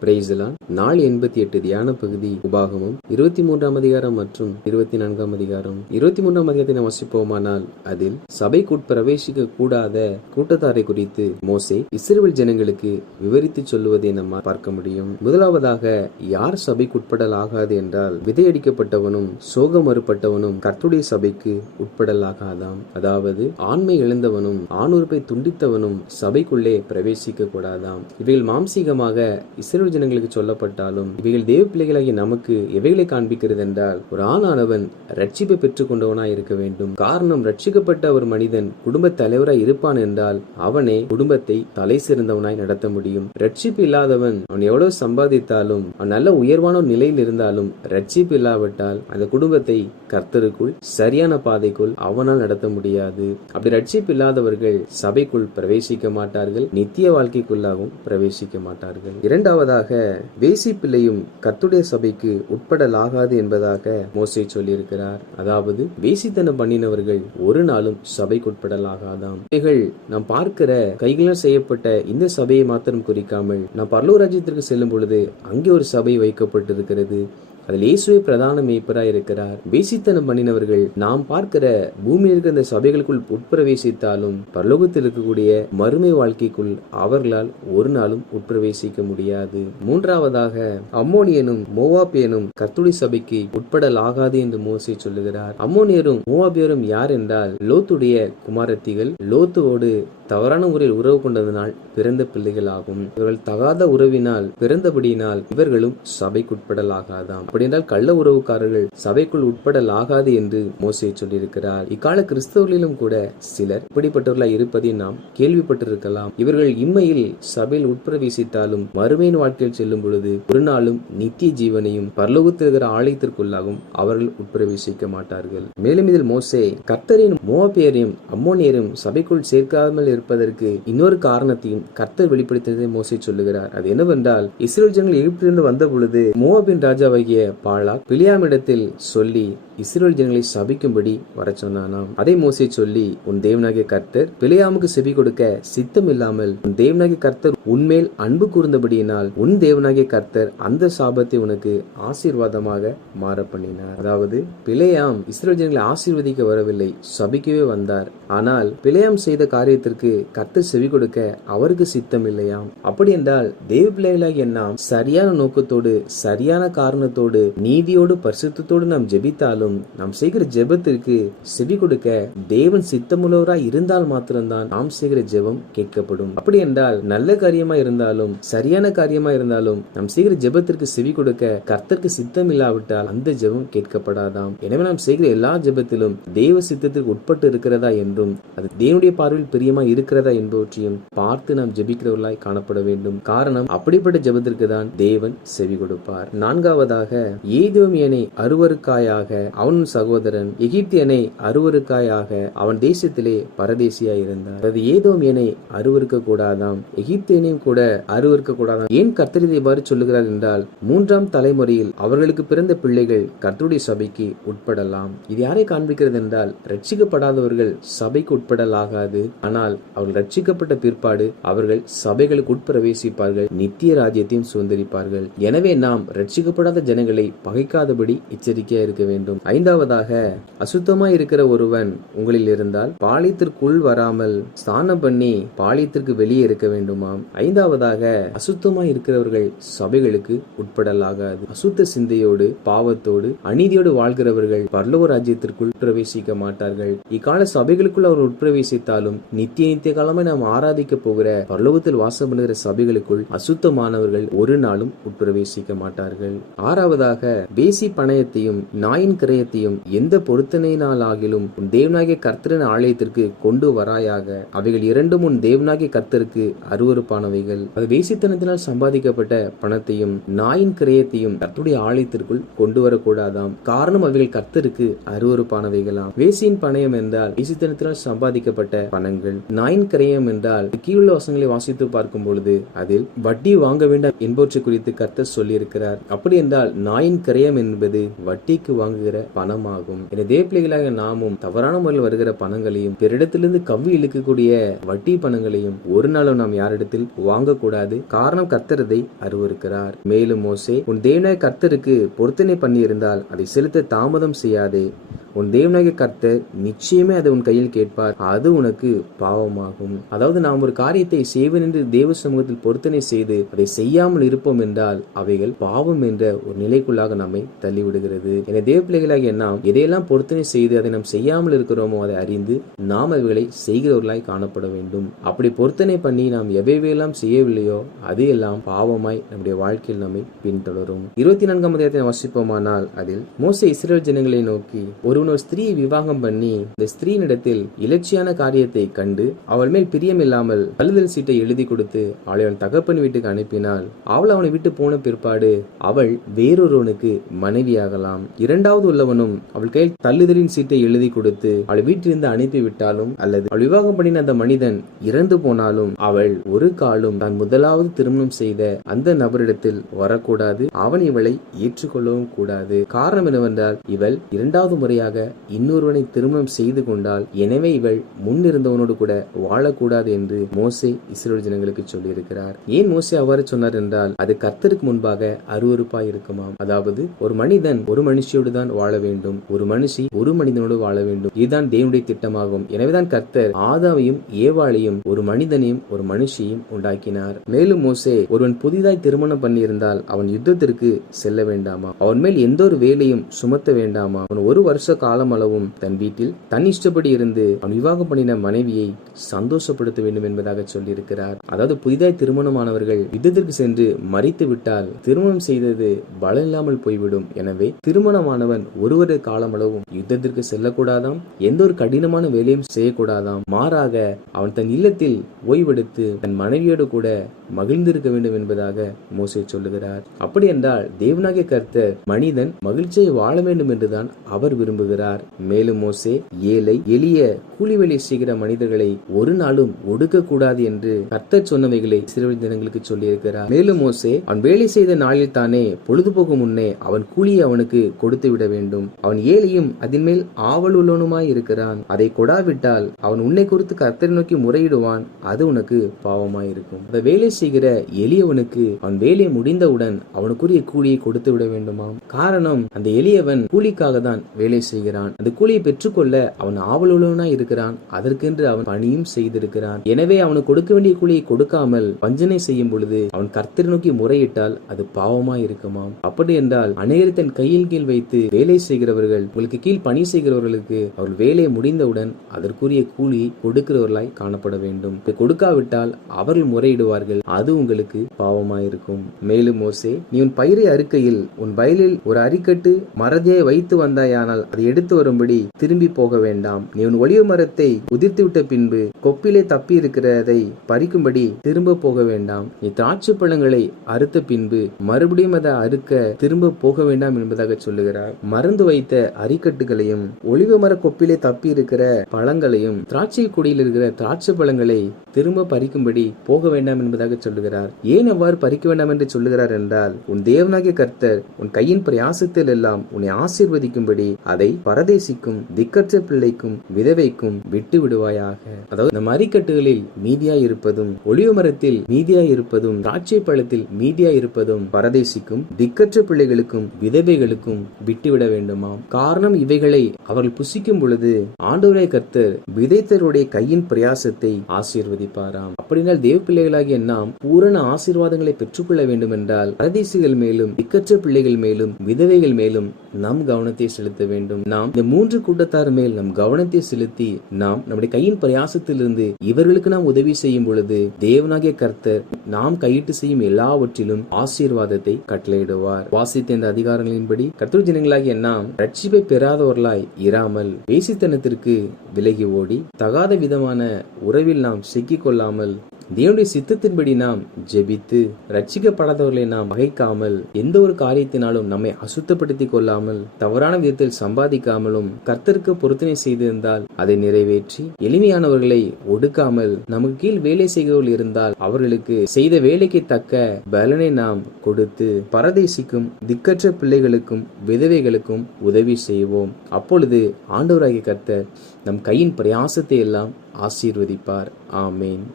பிரைஸ்லாம் நாள் 88 தியான பகுதி உபாகமம் 23ஆம் அதிகாரம் மற்றும் 24ஆம் அதிகாரம். 23ஆம் அதிகாரத்தை நாம் வசிப்போமானால் அதில் சபைக்குட் பிரவேசிக்க கூடாத கூட்டத்தாரை குறித்து மோசே இஸ்ரவேல் ஜனங்களுக்கு விவரித்து சொல்லுவதை நம்ம பார்க்க முடியும். முதலாவதாக யார் சபைக்குட்படல் ஆகாது என்றால் விதையடிக்கப்பட்டவனும் சோகம் மறுபட்டவனும் கர்த்தருடைய சபைக்கு உட்படல் ஆகாதாம். அதாவது ஆண்மை இழந்தவனும் ஆணுறுப்பை துண்டித்தவனும் சபைக்குள்ளே பிரவேசிக்க கூடாதாம். இவைகள் மாம்சீகமாக இஸ்ரவேல் ஜனங்களுக்கு சொல்லப்பட்டாலும் இவைகள் தேவ பிள்ளைகளாகிய நமக்கு எவைகளை காண்பிக்கிறது என்றால் ஒரு ஆணானவன் ரட்சிப்பை பெற்றுக் கொண்டவனாய் இருக்க வேண்டும். காரணம், ரட்சிக்கப்பட்ட ஒரு மனிதன் குடும்ப தலைவராய் இருப்பான் என்றால் அவனே குடும்பத்தை தலை சிறந்தவனாய் நடத்த முடியும். ரட்சிப்பு இல்லாதவன் அவன் எவ்வளவு சம்பாதித்தாலும் அவன் நல்ல உயர்வான ஒரு நிலையில் இருந்தாலும் ரட்சிப்பு இல்லாவிட்டால் அந்த குடும்பத்தை கர்த்தருக்குள் சரியான பாதைக்குள் அவனால் நடத்த முடியாது. அப்படி ரட்சிப்பு இல்லாதவர்கள் சபைக்குள் பிரவேசிக்க மாட்டார்கள், நித்திய வாழ்க்கைக்குள்ளாகவும் பிரவேசிக்க மாட்டார்கள். இரண்டாவதாக வேசி பிள்ளையும் கர்த்தருடைய சபைக்கு உட்படலாகாது என்பதாக மோசே சொல்லியிருக்கிறார். அதாவது வேசித்தனம் பண்ணினவர்கள் ஒரு நாளும் சபைக்கு உட்படலாகாதாம். இவைகள் நாம் பார்க்கிற கைகளால் செய்யப்பட்ட இந்த சபையை மாத்திரம் குறிக்காமல் நாம் பரலோக ராஜ்யத்திற்கு செல்லும் பொழுது அங்கே ஒரு சபை வைக்கப்பட்டிருக்கிறது. அதில் இயேசுவே பிரதான மேய்ப்பராய் இருக்கிறார். வேசித்தனம் பண்ணினவர்கள் நாம் பார்க்கிற பூமியில் இருக்கிற இந்த சபைகளுக்குள் உட்பிரவேசித்தாலும் பரலோகத்தில் இருக்கக்கூடிய மறுமை வாழ்க்கைக்குள் அவர்களால் ஒரு நாளும் உட்பிரவேசிக்க முடியாது. மூன்றாவதாக அம்மோனியனும் மோவாபியனும் கர்த்தருடைய சபைக்கு உட்படல் ஆகாது என்று மோசே சொல்லுகிறார். அம்மோனியரும் மோவாபியரும் யார் என்றால் லோத்துடைய குமாரத்திகள். லோத்துவோடு தவறான முறையில் உறவு கொண்டதனால் பிறந்த பிள்ளைகள் ஆகும். இவர்கள் தகாத உறவினால் பிறந்தபடியினால் இவர்களும் சபைக்குட்படல் ஆகாதாம். அப்படி என்றால் கள்ள உறவுக்காரர்கள் சபைக்குள் உட்படல் ஆகாது என்று மோசே சொல்லியிருக்கிறார். இக்கால கிறிஸ்தவர்களிலும் கூட சிலர் இப்படிப்பட்டவர்களாய் இருப்பதை நாம் கேள்விப்பட்டிருக்கலாம். இவர்கள் இம்மையில் சபையில் உட்பிரவேசித்தாலும் மறுமையின் வாழ்க்கையில் செல்லும் பொழுது ஒரு நாளும் நித்திய ஜீவனையும் பரலோகத்தில் இருக்கிற ஆலயத்திற்குள்ளாகவும் அவர்கள் உட்பிரவேசிக்க மாட்டார்கள். மேலும் இதில் மோசே கர்த்தரின் மோவாபியரையும் அம்மோனியரையும் சபைக்குள் சேர்க்காமல் இருப்பதற்கு இன்னொரு காரணத்தையும் கர்த்தர் வெளிப்படுத்தியதை மோசே சொல்லுகிறார். அது என்னவென்றால் இஸ்ரவேல் ஜனங்கள் எகிப்திலிருந்து வந்த பொழுது மோவாபின் ராஜாவாகிய பாலாக் பிலியாமிடத்தில் சொல்லி இஸ்ரவேல் ஜனங்களை சபிக்கும்படி வர சொன்னானாம். அதை மோசே சொல்லி உன் தேவனாகிய கர்த்தர் பிலியாமுக்கு செவி கொடுக்க சித்தம் இல்லாமல் உன் தேவனாகிய கர்த்தர் உன்மேல் அன்பு கூர்ந்தபடியினால் உன் தேவனாகிய கர்த்தர் அந்த சாபத்தை உனக்கு ஆசீர்வாதமாக மாற பண்ணினார். அதாவது பிலேயாம் இஸ்ரவேல் ஜனங்களை ஆசீர்வதிக்க வரவில்லை, சபிக்கவே வந்தார். ஆனால் பிலேயாம் செய்த காரியத்திற்கு கர்த்தர் செவி கொடுக்க அவருக்கு சித்தம் இல்லையாம். அப்படி என்றால் தேவ பிள்ளைகளாகிய நாம் சரியான நோக்கத்தோடு சரியான காரணத்தோடு நீதியோடு பரிசுத்தத்தோடு நாம் ஜெபித்தாலும் நாம் செய்கிற ஜெபத்திற்கு செவி கொடுக்க தேவன் சித்தமுள்ளவராய் இருந்தால் மாத்திரம்தான் நாம் செய்கிற ஜெபம் கேட்கப்படும். அப்படி என்றால் நல்ல காரியமா இருந்தாலும் சரியான காரியமா இருந்தாலும் நாம் செய்கிற ஜெபத்திற்கு செவி கொடுக்க கர்த்தருக்கு சித்தம் இல்லாவிட்டால் அந்த ஜெபம் கேட்கப்படாதாம். எனவே நாம் செய்கிற எல்லா ஜெபத்திலும் தேவ சித்தத்திற்கு உட்பட்டு இருக்கிறதா என்றும் அது தேவனுடைய பார்வையில் பிரியமா இருக்கிறதா என்பவற்றையும் பார்த்து நாம் ஜெபிக்கிறவர்களாய் காணப்பட வேண்டும். காரணம், அப்படிப்பட்ட ஜெபத்திற்கு தான் தேவன் செவி கொடுப்பார். நான்காவதாக ஏதோமியனை அருவருக்காயாக அவன் சகோதரன் எகிப்தியனை அருவருக்காயாக அவன் தேசத்திலே பரதேசியாய் இருந்தார். அது ஏதோமியனை அருவருக்க கூடாதாம், எகிப்தியனையும் கூட அருவருக்க கூடாதாம். ஏன் கர்த்தர் இவ்வாறு சொல்லுகிறார் என்றால் மூன்றாம் தலைமுறையில் அவர்களுக்கு பிறந்த பிள்ளைகள் கர்த்தருடைய சபைக்கு உட்படலாம். இது யாரை காண்பிக்கிறது என்றால் ரட்சிக்கப்படாதவர்கள் சபைக்கு உட்படல் ஆகாது. ஆனால் அவர்கள் ரட்சிக்கப்பட்ட பிற்பாடு அவர்கள் சபைகளுக்கு உட்பிரவேசிப்பார்கள், நித்திய ராஜ்யத்தையும் சுதந்திரிப்பார்கள். எனவே நாம் ரட்சிக்கப்படாத ஜனங்களை பகைக்காதபடி எச்சரிக்கையா இருக்க வேண்டும். ஐந்தாவதாக அசுத்தமாய் இருக்கிற ஒருவன் உங்களில் இருந்தால் பாளையத்திற்குள் வராமல் ஸ்நானம் பண்ணி பாளையத்திற்கு வெளியே இருக்க வேண்டுமாம். ஐந்தாவதாக அசுத்தமாய் இருக்கிறவர்கள் சபைகளுக்கு உட்படலாகாது. அசுத்த சிந்தையோடு பாவத்தோடு அநீதியோடு வாழ்கிறவர்கள் பரலோக ராஜ்யத்திற்குள் பிரவேசிக்க மாட்டார்கள். இக்கால சபைகளுக்குள் அவர் உட்பிரவேசித்தாலும் நித்திய காலமாய் நாம் ஆராதிக்க போகிற பரலோகத்தில் வாசம் பண்ணுகிற சபைகளுக்குள் அசுத்தமானவர்கள் ஒரு நாளும் உட்பிரவேசிக்க மாட்டார்கள். ஆறாவதாக வேசி பணயத்தையும் நாயின் கிரயத்தையும் எந்த பொருத்தனையினால் ஆகிலும் உன் தேவனாகிய கர்த்தரின் ஆலயத்திற்கு கொண்டு வராயாக. அவைகள் இரண்டும் உன் தேவனாகிய கர்த்தருக்கு அருவருப்பானவைகள். அது வேசித்தனத்தினால் சம்பாதிக்கப்பட்ட பணத்தையும் நாயின் கிரயத்தையும் கர்த்தருடைய ஆலயத்திற்குள் கொண்டு வரக்கூடாதாம். காரணம், அவைகள் கர்த்தருக்கு அருவருப்பானவைகளாம். வேசியின் பணயம் என்றால் வேசித்தனத்தினால் சம்பாதிக்கப்பட்ட பணங்கள். நாயின் கிரயம் என்றால் கீழுள்ள வசனங்களை வாசித்து பார்க்கும் பொழுது அதில் வட்டி வாங்க வேண்டாம் என்பவற்றை குறித்து கர்த்தர் சொல்லியிருக்கிறார். அப்படி என்றால் நாயின் கிரயம் என்பது வட்டிக்கு வாங்குகிற பணமாகும். எனவே பிள்ளைகளாக நாமும் தவறான முறையில் வருகிற பணங்களையும் பிறரிடத்திலிருந்து கவ்வி இழுக்கக்கூடிய வட்டி பணங்களையும் ஒரு நாளும் நாம் யாரிடத்தில் வாங்கக்கூடாது. காரணம் கர்த்தர் அதை அருவருக்கிறார். மேலும் மோசே, உன் தேவனாகிய கர்த்தருக்கு பொருத்தனை பண்ணி இருந்தால் அதை செலுத்த தாமதம் செய்யாதே. உன் தேவனாகிய கர்த்தர் நிச்சயமே அதை உன் கையில் கேட்பார். அது உனக்கு பாவமாகும். அதாவது நாம் ஒரு காரியத்தை செய்வேன் என்று தேவ சமூகத்தில் பொருத்தனை செய்து அதை செய்யாமல் இருப்போம் என்றால் அவைகள் பாவம் என்ற ஒரு நிலைக்குள்ளாக நம்மை தள்ளிவிடுகிறது. என தேவ பிள்ளைகளாகிய நாம் எதையெல்லாம் பொருத்தனை செய்து அதை நாம் செய்யாமல் இருக்கிறோமோ அதை அறிந்து நாம் அவைகளை செய்கிறவர்களாய் காணப்பட வேண்டும். அப்படி பொருத்தனை பண்ணி நாம் எவையெல்லாம் செய்யவில்லையோ அது எல்லாம் பாவமாய் நம்முடைய வாழ்க்கையில் நம்மை பின்தொடரும். 24ஆம் அதிகாரத்தை வாசிப்போமானால் அதில் மோசே இஸ்ரவேல் ஜனங்களை நோக்கி, ஒருவன் ஒரு ஸ்திரீயை விவாகம் பண்ணி இந்த ஸ்திரீனிடத்தில் இலட்சியான காரியத்தை கண்டு அவள் மேல் பிரியமில்லாமல் தள்ளுதல் சீட்டை எழுதி கொடுத்து அவளை அவன் தகப்பன் வீட்டுக்கு அனுப்பினால் அவள் அவனை விட்டு போன பிற்பாடு அவள் வேறொருவனுக்கு மனைவியாகலாம். இரண்டாவது உள்ளவனும் அவள் கையில் தள்ளுதலின் சீட்டை எழுதி கொடுத்து அவளை வீட்டிலிருந்து அனுப்பிவிட்டாலும் அல்லது அவள் விவாகம் பண்ணின அந்த மனிதன் இறந்து போனாலும் அவள் ஒரு காலும் தான் முதலாவது திருமணம் செய்த அந்த நபரிடத்தில் வரக்கூடாது. அவன் இவளை ஏற்றுக்கொள்ளவும் கூடாது. காரணம் என்னவென்றால் இவள் இரண்டாவது முறையாக இன்னொருவனை திருமணம் செய்து கொண்டால் எனவே இவள் முன்னிருந்தவனோடு கூட வாழக்கூடாது என்று மோசே இஸ்ரவேல் ஜனங்களுக்கு சொல்லி இருக்கிறார். ஏன் மோசே அவ்வாறு சொன்னார் என்றால் அது கர்த்தருக்கு முன்பாக அருவருப்பாய் இருக்குமாம். அதாவது ஒரு மனிதன் ஒரு மனுஷியோடு தான் வாழ வேண்டும், ஒரு மனுஷி ஒரு மனிதனோடு வாழ வேண்டும். இதுதான் தேவனுடைய திட்டமாகும். எனவேதான் கர்த்தர் ஆதாமையும் ஏவாளையும் ஒரு மனிதனையும் ஒரு மனுஷியையும் உண்டாக்கினார். மேலும் மோசே, ஒருவன் புதிதாய் திருமணம் பண்ணியிருந்தால் அவன் யுத்தத்திற்கு செல்ல வேண்டாமா, அவன் மேல் எந்த ஒரு வேலையும் சுமத்த வேண்டாமா, அவன் ஒரு வருஷ காலம் அளவும் தன் வீட்டில் தன் இஷ்டப்படி இருந்து அவன் விவாகம் பண்ணின மனைவியை சந்தோஷப்படுத்த வேண்டும் என்பதாக சொல்லியிருக்கிறார். அதாவது புதிதாய் திருமணமானவர்கள் யுத்தத்திற்கு சென்று மரித்து விட்டால் திருமணம் செய்தது பலம் இல்லாமல் போய்விடும். எனவே திருமணமானவன் ஒரு வருட காலம் அளவும் யுத்தத்திற்கு செல்லக்கூடாதாம், எந்த ஒரு கடினமான வேலையும் செய்யக்கூடாதாம். மாறாக அவன் தன் இல்லத்தில் ஓய்வெடுத்து தன் மனைவியோடு கூட மகிழ்ந்திருக்க வேண்டும் என்பதாக மோசே சொல்லுகிறார். அப்படி என்றால் தேவனாகிய கர்த்தர் மனிதன் மகிழ்ச்சியை வாழ வேண்டும் என்றுதான் அவர் விரும்புகிறார். மேலும் மோசே ஏழை எளிய கூலி வேலை செய்கிற மனிதர்களை ஒரு நாளும் ஒடுக்க கூடாது என்று கர்த்தர் சொன்னவைகளை இஸ்ரவேல் ஜனங்களுக்கு சொல்லியிருக்கிறார். மேலும் மோசே, அவன் வேலை செய்த நாளில் தானே பொழுதுபோக்கு முன்னே அவன் கூலியை அவனுக்கு கொடுத்து விட வேண்டும். அவன் ஏழையும் அதன் மேல் ஆவல் உள்ளவனுமாய் இருக்கிறான். அதை கொடாவிட்டால் அவன் உன்னை குறித்து கர்த்தரை நோக்கி முறையிடுவான். அது உனக்கு பாவமாயிருக்கும். அந்த வேலை செய்கிற எளியவனுக்கு அவன் வேலை முடிந்தவுடன் அவனுக்குரிய கூலியை கொடுத்து விட வேண்டுமாம். காரணம், அந்த எளியவன் கூலிக்காக தான் வேலை செய்கிறான். அந்த கூலியை பெற்றுக்கொள்ள அவன் ஆவலுள்ளவனாய் இருக்கிறான். அதற்கென்று அவன் பணியும் செய்திருக்கிறான். எனவே அவனுக்கு கொடுக்க வேண்டிய கூலியை கொடுக்காமல் வஞ்சனை செய்யும் பொழுது அவன் கர்த்தரை நோக்கி முறையிட்டால் அது பாவமாய் இருக்குமாம். அப்படி என்றால் அநேகர் தன் கையில் கீழ் வைத்து வேலை செய்கிறவர்கள், உங்களுக்கு கீழ் பணி செய்கிறவர்களுக்கு அவர்கள் வேலையை முடிந்தவுடன் அதற்குரிய கூலியை கொடுக்கிறவர்களாய் காணப்பட வேண்டும். கொடுக்காவிட்டால் அவர்கள் முறையிடுவார்கள். அது உங்களுக்கு பாவமாயிருக்கும். மேலும் மோசே, நீ உன் பயிரை அறுக்கையில் உன் வயலில் ஒரு அரிக்கட்டு மரத்தையை வைத்து வந்தாயானால் அதை எடுத்து வரும்படி திரும்பி போக வேண்டாம். நீ உன் ஒலிவ மரத்தை உதிர்த்து விட்ட பின்பு கொப்பிலே தப்பி இருக்கிறதை பறிக்கும்படி திரும்ப போக வேண்டாம். நீ திராட்சை பழங்களை அறுத்த பின்பு மறுபடியும் அதை அறுக்க திரும்ப போக வேண்டாம் என்பதாக சொல்லுகிறார். மறந்து வைத்த அரிக்கட்டுகளையும் ஒலிவ மர கொப்பிலே தப்பி இருக்கிற பழங்களையும் திராட்சை கொடியில் இருக்கிற திராட்சை பழங்களை திரும்ப பறிக்கும்படி போக வேண்டாம் என்பதாக சொல்லுகிறார். ஏன் அவ்வாறு பறிக்க வேண்டாம் என்று சொல்லுகிறார் என்றால், உன் தேவனாகிய கர்த்தர் உன் கையின் பிரயாசத்தில் எல்லாம் உன்னை ஆசீர்வதிக்கும்படி அதை பரதேசிக்கும் திக்கற்ற பிள்ளைக்கும் விதவைக்கும் விட்டு விடுவாயாக. அதாவது இந்த மரிக்கட்டுகளில் மீதியாய் இருப்பதும் ஒலிவ மரத்தில் மீதியாய் இருப்பதும் திராட்சை பழத்தில் மீதியாய் இருப்பதும் பரதேசிக்கும் திக்கற்ற பிள்ளைகளுக்கும் விதவைகளுக்கும் விட்டுவிட வேண்டுமாம். காரணம், இவைகளை அவர்கள் புசிக்கும் பொழுது ஆண்டவராகிய கர்த்தர் விதைத்தருடைய கையின் பிரயாசத்தை ஆசீர்வதிப்பாராம். அப்படினால் தேவ பிள்ளைகளாகிய நாம் பூரண ஆசீர்வாதங்களை பெற்றுக்கொள்ள வேண்டும் என்றால் பரதேசிகள் மேலும் திக்கற்ற பிள்ளைகள் மேலும் விதவைகள் மேலும் நம் கவனத்தை செலுத்த வேண்டும். நாம் இந்த மூன்று கூட்டத்தார் மேல் நம் கவனத்தை செலுத்தி நாம் நம்முடைய கையின் பிரயாசத்திலிருந்து இவர்களுக்கு நாம் உதவி செய்யும் பொழுது தேவனாகிய கர்த்தர் நாம் கையிட்டு செய்யும் எல்லாவற்றிலும் ஆசீர்வாதத்தை கட்டளையிடுவார். வாசித்த இந்த அதிகாரங்களின்படி கர்த்தர் ஜனங்களாகிய நாம் ரட்சிப்பை பெறாதவர்களாய் இராமல் வேசித்தனத்திற்கு விலகி ஓடி தகாத விதமான உறவில் நாம் சிக்கிக் கொள்ளாமல் தேவனுடைய சித்தத்தின்படி நாம் ஜெபித்து ரட்சிக்கப்படாதவர்களை நாம் வகைக்காமல் எந்த ஒரு காரியத்தினாலும் நம்மை அசுத்தப்படுத்திக் கொள்ளாமல் தவறான விதத்தில் சம்பாதிக்காமலும் கர்த்தருக்கு பொருத்தனை செய்திருந்தால் அதை நிறைவேற்றி எளிமையானவர்களை ஒடுக்காமல் நமக்கு கீழ் வேலை செய்கிறவர்கள் இருந்தால் அவர்களுக்கு செய்த வேலைக்கு தக்க பலனை நாம் கொடுத்து பரதேசிக்கும் திக்கற்ற பிள்ளைகளுக்கும் விதவைகளுக்கும் உதவி செய்வோம். அப்பொழுது ஆண்டவராகிய கர்த்தர் நம் கையின் பிரயாசத்தை எல்லாம் ஆசீர்வதிப்பார். ஆமேன்.